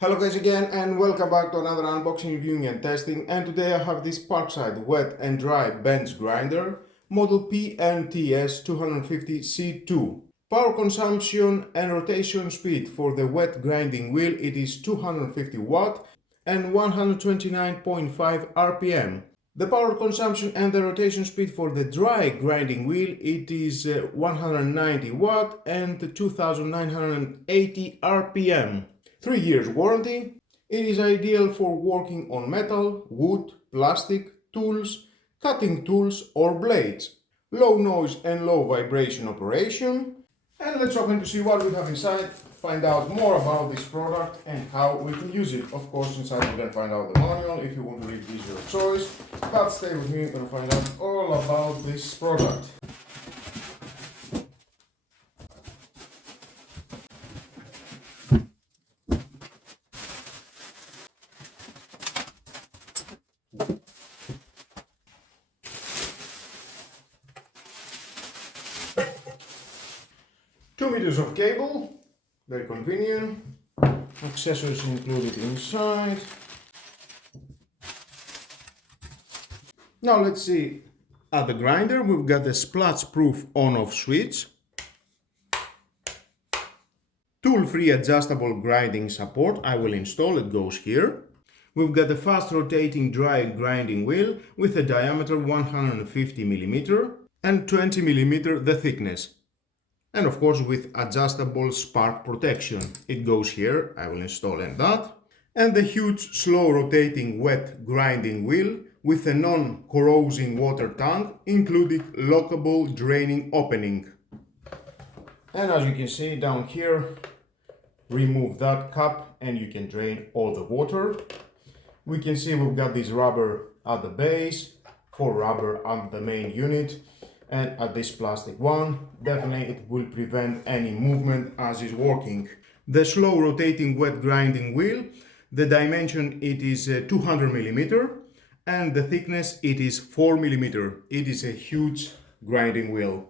Hello guys again and welcome back to another unboxing, reviewing and testing, and today I have this Parkside wet and dry bench grinder model PNTS 250C2. Power consumption and rotation speed for the wet grinding wheel, it is 250 watt and 129.5 RPM. The power consumption and the rotation speed for the dry grinding wheel, it is 190 watt and 2980 RPM. 3 years warranty. It is ideal for working on metal, wood, plastic, tools, cutting tools or blades. Low noise and low vibration operation. And let's open to see what we have inside, find out more about this product and how we can use it. Of course, inside you can find out the manual. If you want to read it, is your choice. But stay with me, you're going to find out all about this product. Two meters of cable, very convenient. Accessories included inside. Now let's see at the grinder. We've got the splash-proof on-off switch, tool-free adjustable grinding support. I will install it, goes here. We've got a fast rotating dry grinding wheel with a diameter 150 mm and 20 mm the thickness. And of course with adjustable spark protection. It goes here, I will install that. And the huge slow rotating wet grinding wheel with a non-corrosive water tank including lockable draining opening. And as you can see down here, remove that cap and you can drain all the water. We can see we've got this rubber at the base, for rubber at the main unit. And at this plastic one, definitely it will prevent any movement as it's working. The slow rotating wet grinding wheel, the dimension it is 200 mm and the thickness it is 4 mm. It is a huge grinding wheel.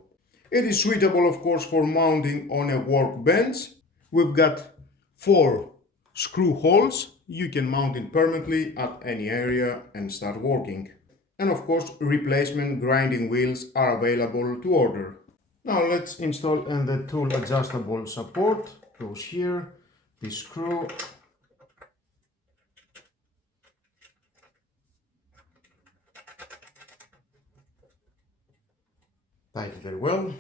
It is suitable of course for mounting on a workbench. We've got 4 screw holes. You can mount it permanently at any area and start working. And of course, replacement grinding wheels are available to order. Now let's install and the tool adjustable support goes here, this screw. Tighten very well.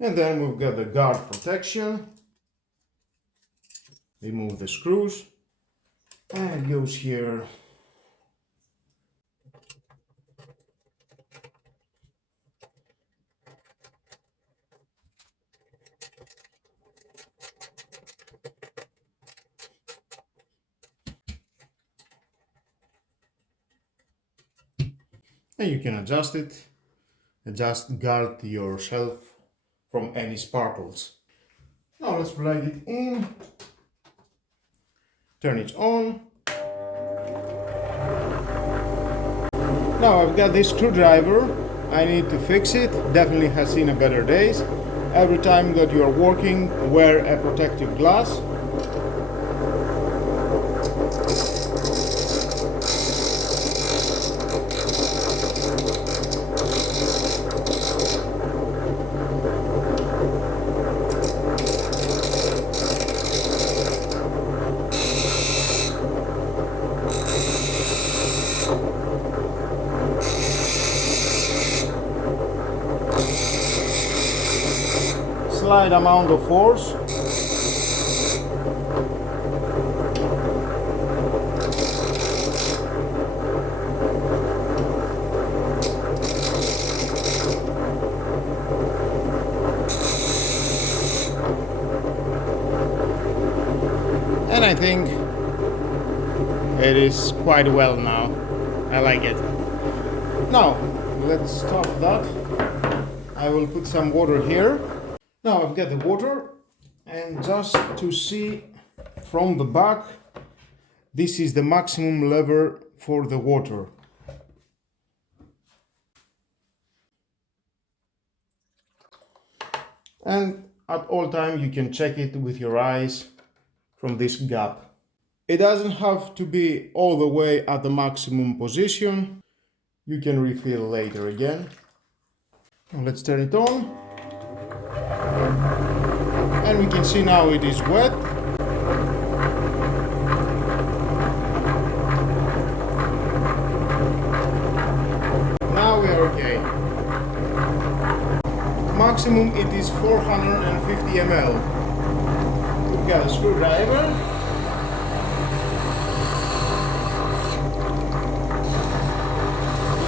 And then we've got the guard protection. Remove the screws and it goes here. And you can adjust it, guard yourself from any sparkles. Now let's plug it in, turn it on. Now I've got this screwdriver, I need to fix it, definitely has seen a better days. Every time that you are working, wear a protective glass. Slight amount of force. And I think it is quite well now. I like it. Now let's stop that. I will put some water here. Now I've got the water, and just to see from the back, this is the maximum level for the water. And at all time you can check it with your eyes from this gap. It doesn't have to be all the way at the maximum position. You can refill later again. Now let's turn it on. And we can see now it is wet. Now we are okay. Maximum it is 450 ml. We've got a screwdriver.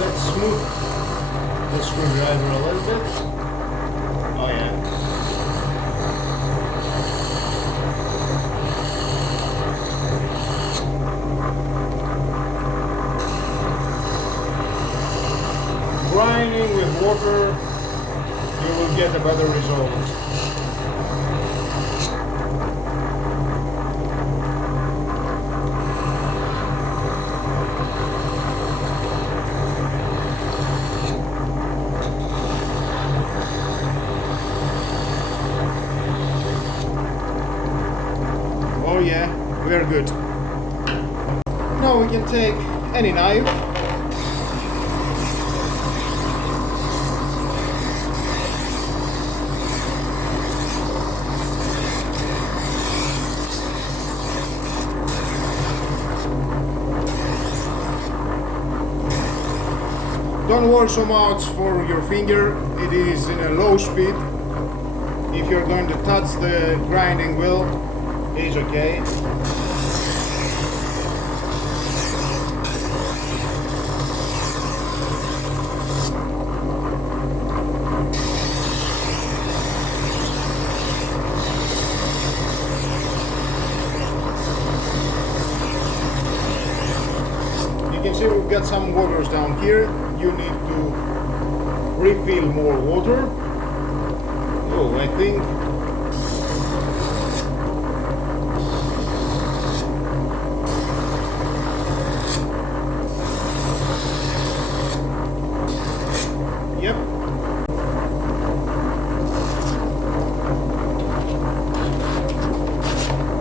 Let's smooth the screwdriver a little bit. Oh yeah. Grinding with water, you will get a better result. Oh yeah, we are good. Now we can take any knife. Don't worry so much for your finger, it is in a low speed. If you're going to touch the grinding wheel, it is okay. You can see we've got some waters down here. You need to refill more water. Oh, I think yep.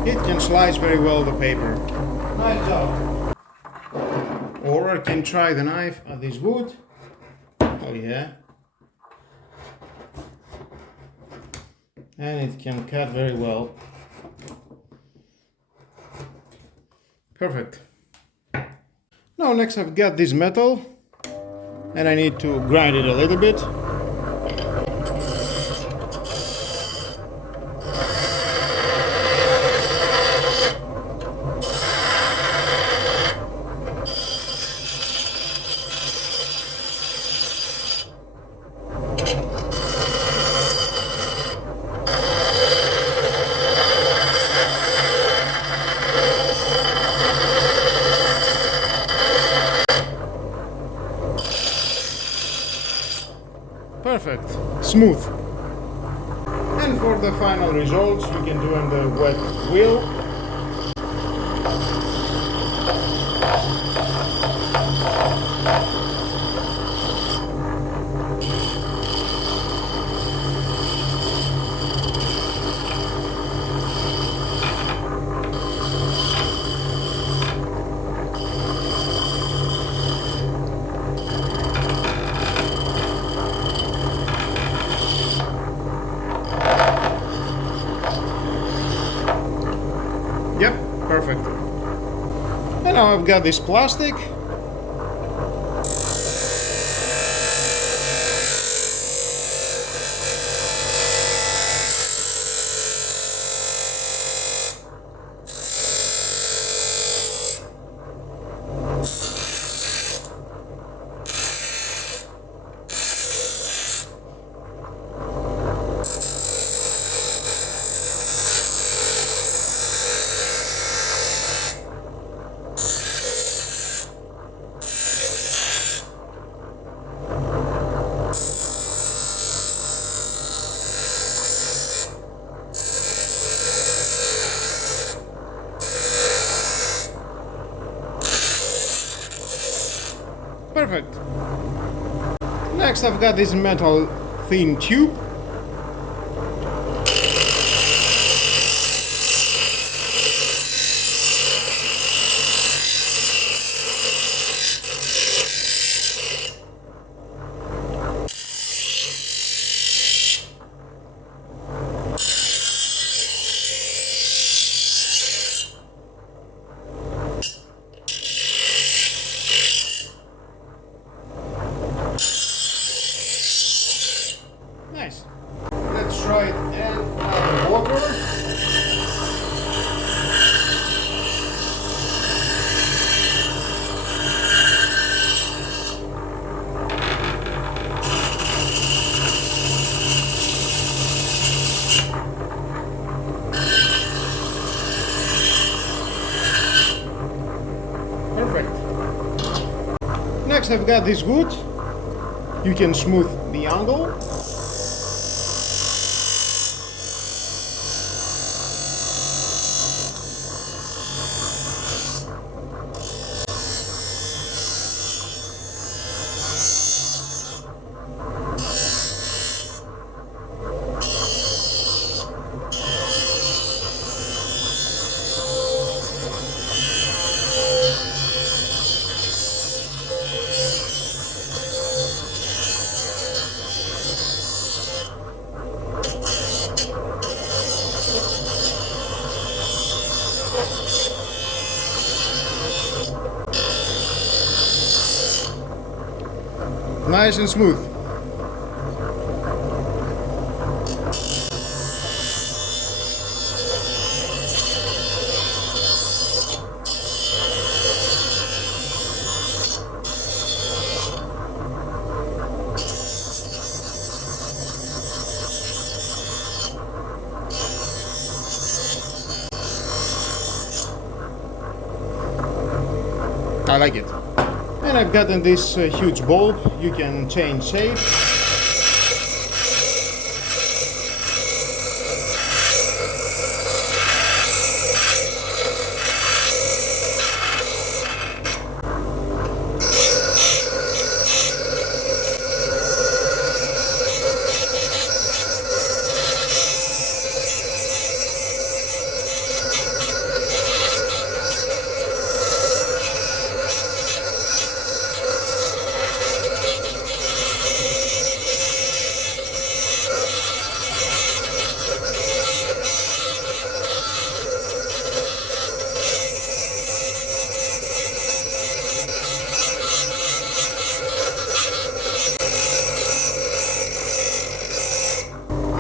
It can slice very well the paper. Nice job. Or I can try the knife at this wood. Oh yeah. And it can cut very well. Perfect. Now next I've got this metal and I need to grind it a little bit. Perfect. Smooth. And for the final results, we can do on the wet wheel. Yep, perfect. And now I've got this plastic. Perfect. Next I've got this metal thin tube. once I've got this wood, you can smooth the angle. Nice and smooth. I like it. And I've gotten this huge bulb. You can change shape.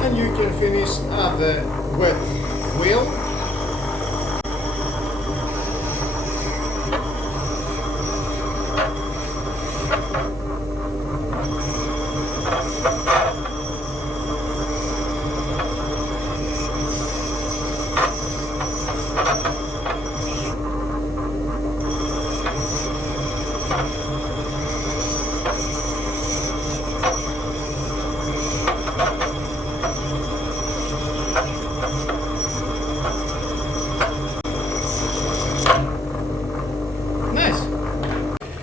And you can finish at the wet wheel.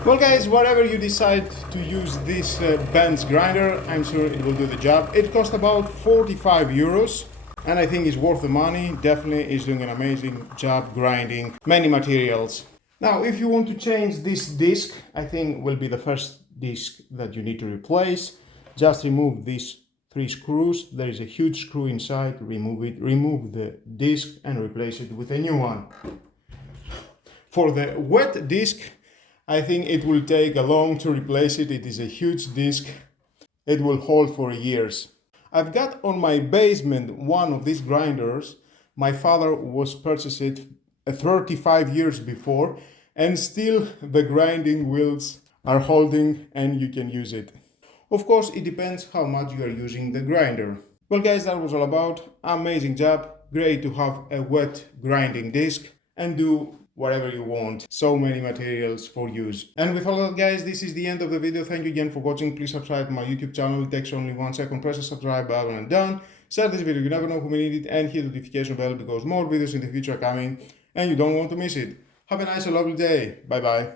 Well guys, whatever you decide to use this Benz grinder, I'm sure it will do the job. It cost about 45 euros and I think it's worth the money. Definitely is doing an amazing job grinding many materials. Now if you want to change this disc, I think will be the first disc that you need to replace. Just remove these 3 screws. There is a huge screw inside. Remove it, remove the disc and replace it with a new one. For the wet disc, I think it will take a long to replace it. It is a huge disc. It will hold for years. I've got on my basement one of these grinders. My father was purchased it 35 years before and still the grinding wheels are holding and you can use it. Of course, it depends how much you are using the grinder. Well guys, that was all about. Amazing job. Great to have a wet grinding disc and do whatever you want. So many materials for use. And with all that guys, this is the end of the video. Thank you again for watching. Please subscribe to my YouTube channel. It takes only 1 second. Press the subscribe button and done. Share this video, you never know who may need it, and hit the notification bell because more videos in the future are coming and you don't want to miss it. Have a nice and lovely day. Bye bye.